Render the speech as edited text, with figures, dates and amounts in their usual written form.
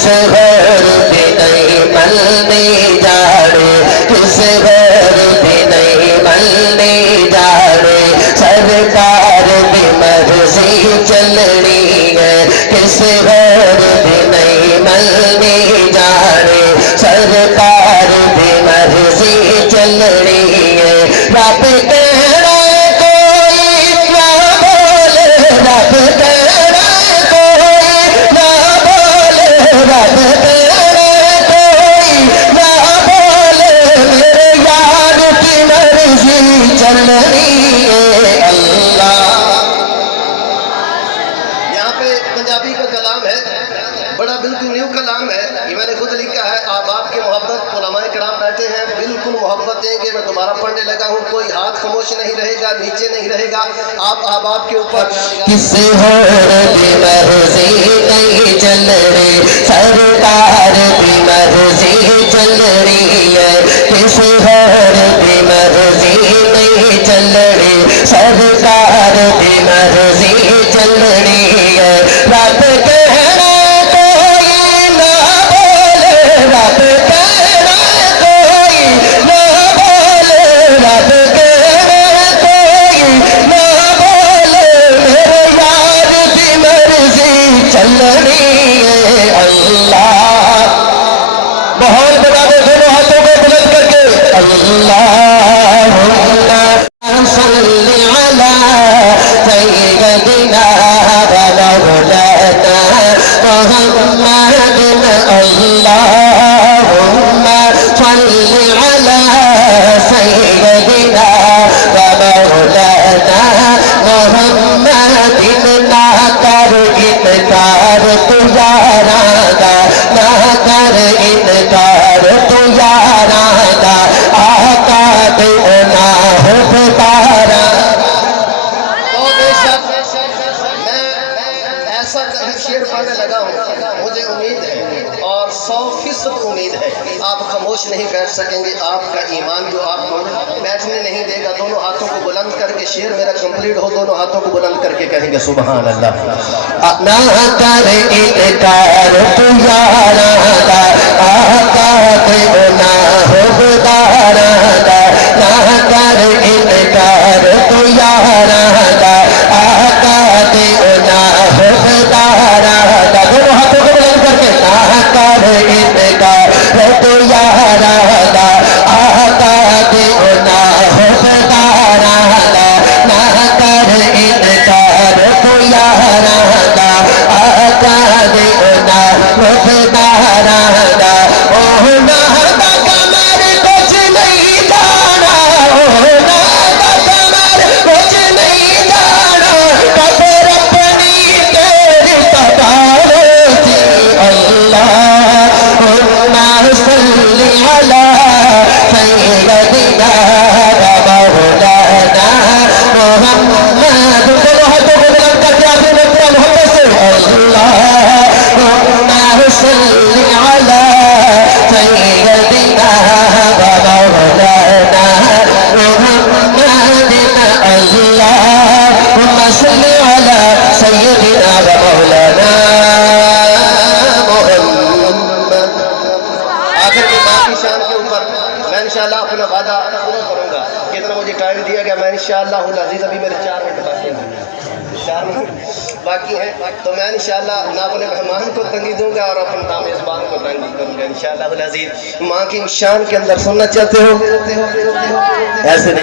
کس غیر بھی نہیں ملنے جاڑے کس غیر بھی نہیں ملنے جاڑے سرکار بھی مرضی چلنی ہے کس غیر بھی نہیں ملنے جاڑے سرکار بھی مرضی چلنی ہے رب تیرا کوئی نہ بولے رب تیرا کوئی نہ بولے رب تیرا کوئی نہ بولے میرے یار کی مرضی چلنی ہے اللہ. یہاں پہ پنجابی کا کلام ہے بڑا بالکل نیو کلام ہے یہ میں نے خود لکھا ہے احباب کی محبت علماء کرام بیٹھے ہیں بالکل محبت دیں گے میں دوبارہ پڑھنے لگا ہوں کوئی ہاتھ خاموش نہیں رہے گا نیچے نہیں رہے گا آپ احباب کے اوپر کس اور بھی مرضی نہیں چل رہی سرکار بھی مرضی چل رہی ہے کس اور بھی مرضی نہیں چل رہی سرکار بھی مرضی چل رہی ہے رب کہنا کوئی نہ بولے رب کہنا کوئی نہ بولے رب کہنا کوئی نہ بولے میرے یار کی مرضی چل رہی ہے اللہ. بہت بڑا دے دونوں ہاتھوں کو بلند کر کے اللہم صلی علی سیدنا و مولانا محمد اللہم صلی علی سیدنا و مولانا محمد نہ کر انکار تو یاراں دا نہ کر انکار تو یاراں دا آقا دے نہ ہو پتارا. تو بے شک میں ایسا شعر پڑھنے لگا ہوں مجھے امید ہے اور 100% امید ہے آپ خاموش نہیں بیٹھ سکیں گے آپ کا ایمان جو آپ کو بیٹھنے نہیں دے گا دونوں ہاتھوں کو بلند کر کے شعر میرا کمپلیٹ ہو دونوں ہاتھوں کو بلند کر کے کہیں گے سبحان اللہ. نہ کر انکار تو یاراں دا آقا دے نہ ہو پتارا دا نہ کر انکار تو یاراں دا آقا دے نہ ہو پتارا دا دونوں ہاتھوں کو بلند کر کے نہ کر انکار تو یاراں دا آقا دے نہ ہو پتارا دا نہ کر انکار تو یاراں دا آقا دے نہ ہو پتارا دا اوہ نہ دا کمر کچھ نہیں جانا اوہ نہ دا کمر کچھ نہیں جانا قبر اپنی تیری پکارے تھی اللہم صلی علی سیدنا و مولانا محمد دونوں ہاتھوں کو بلند کر کے آپ نے پورا محبت سے اللہم صلی علی سیدنا و مولانا محمد اللہم صلی علی سیدنا و مولانا محمد. آخر کی ماں کی شان کے اوپر میں انشاءاللہ اپنا وعدہ پورا کروں گا کتنا مجھے ٹائم دیا گیا میں انشاءاللہ العزیز ابھی میرے 4 منٹ باقی ہیں 4 منٹ باقی ہیں تو میں انشاءاللہ نہ اپنے مہمان کو تنگی دوں گا اور اپنے میزبان کو تنگی کروں گا انشاءاللہ العزیز. ماں کی شان کے اندر سننا چاہتے ہو ایسے